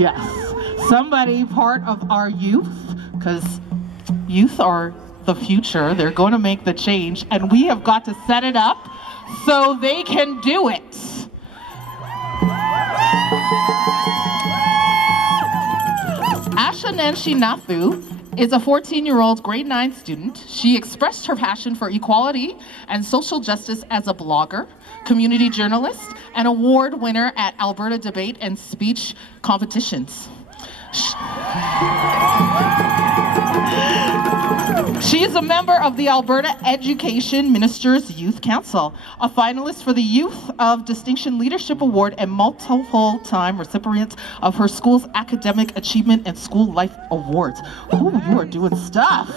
Yes, somebody part of our youth, because youth are the future. They're going to make the change, and we have got to set it up so they can do it. Asha Nenshi Nathoo is a 14-year-old grade 9 student. She expressed her passion for equality and social justice as a blogger, community journalist, and award winner at Alberta debate and speech competitions. She is a member of the Alberta Education Ministers Youth Council, a finalist for the Youth of Distinction Leadership Award, and multiple-time recipient of her school's Academic Achievement and School Life Awards. Ooh, you are doing stuff.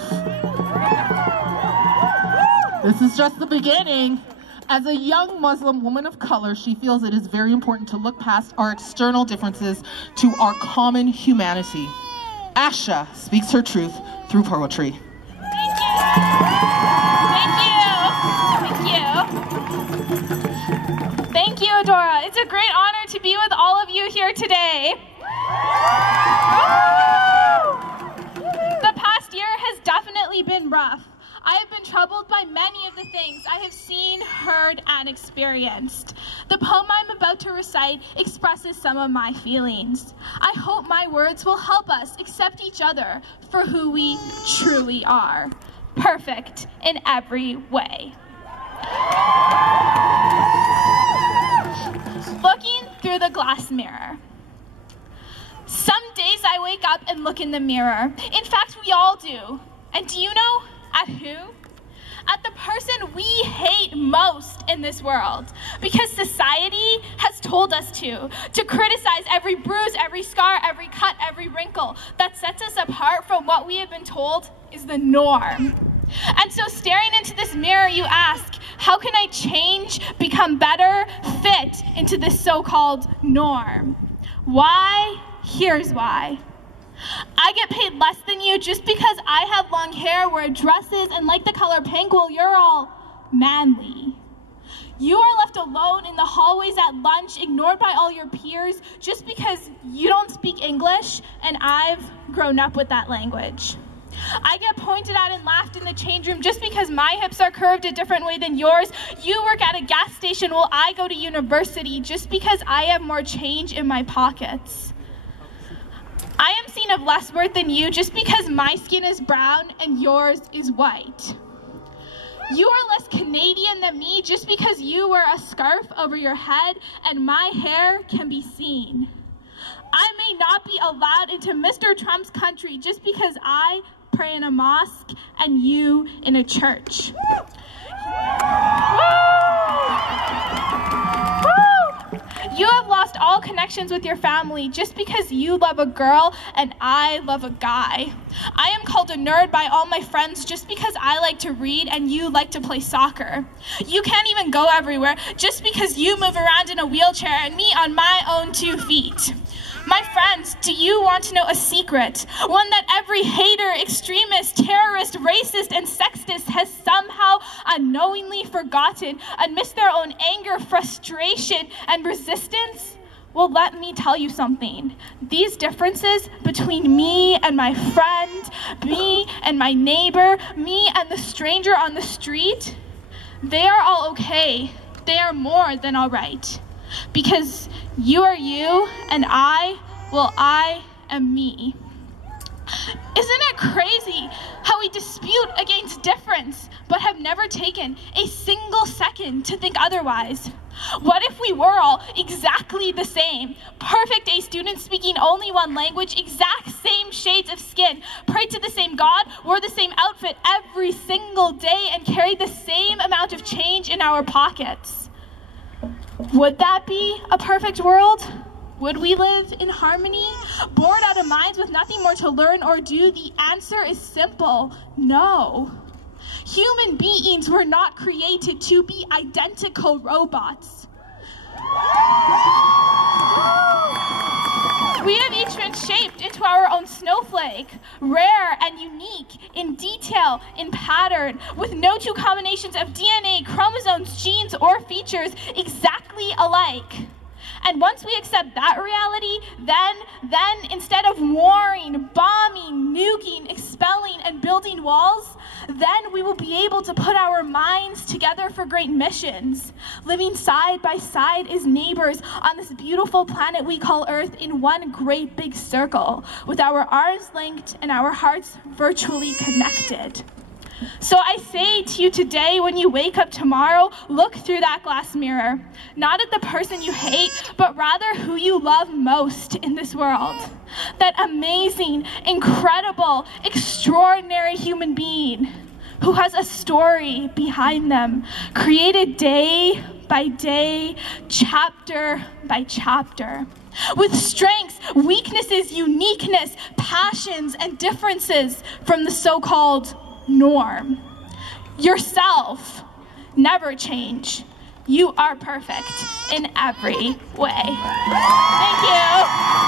This is just the beginning. As a young Muslim woman of color, she feels it is very important to look past our external differences to our common humanity. Asha speaks her truth through poetry. Thank you, Dora. It's a great honor to be with all of you here today. The past year has definitely been rough. I have been troubled by many of the things I have seen, heard, and experienced. The poem I'm about to recite expresses some of my feelings. I hope my words will help us accept each other for who we truly are. Perfect in every way. Looking through the glass mirror. Some days I wake up and look in the mirror. In fact, we all do. And do you know at who? At the person we hate most in this world. Because society has told us to criticize every bruise, every scar, every cut, every wrinkle. That sets us apart from what we have been told is the norm. And so staring into this mirror, you ask, how can I change, become better, fit into this so-called norm? Why? Here's why. I get paid less than you just because I have long hair, wear dresses, and like the color pink, while you're all manly. You are left alone in the hallways at lunch, ignored by all your peers, just because you don't speak English, and I've grown up with that language. I get pointed at and laughed in the change room just because my hips are curved a different way than yours. You work at a gas station while I go to university just because I have more change in my pockets. I am seen of less worth than you just because my skin is brown and yours is white. You are less Canadian than me just because you wear a scarf over your head and my hair can be seen. I may not be allowed into Mr. Trump's country just because I pray in a mosque and you in a church. You have lost all connections with your family just because you love a girl and I love a guy. I am called a nerd by all my friends just because I like to read and you like to play soccer. You can't even go everywhere just because you move around in a wheelchair and me on my own 2 feet. My friends, do you want to know a secret? One that every hater, extremist, terrorist, racist, and sexist has somehow unknowingly forgotten amidst their own anger, frustration, and resistance? Well, let me tell you something. These differences between me and my friend, me and my neighbor, me and the stranger on the street, they are all okay. They are more than all right. Because you are you, and I am me. Isn't it crazy how we dispute against difference, but have never taken a single second to think otherwise? What if we were all exactly the same? Perfect A students speaking only one language, exact same shades of skin, prayed to the same God, wore the same outfit every single day, and carried the same amount of change in our pockets. Would that be a perfect world? Would we live in harmony? Bored out of minds with nothing more to learn or do? The answer is simple: no. Human beings were not created to be identical robots. We have each been shaped into our own snowflake, rare and unique in detail, in pattern, with no two combinations of DNA, chromosomes, genes, or features exactly alike. And once we accept that reality, then instead of warring, bombing, nuking, expelling, and building walls, then we will be able to put our minds together for great missions, living side by side as neighbors on this beautiful planet we call Earth in one great big circle, with our arms linked and our hearts virtually connected. So I say to you today, when you wake up tomorrow, look through that glass mirror, not at the person you hate, but rather who you love most in this world. That amazing, incredible, extraordinary human being who has a story behind them, created day by day, chapter by chapter, with strengths, weaknesses, uniqueness, passions, and differences from the so-called norm. Yourself, never change. You are perfect in every way. Thank you.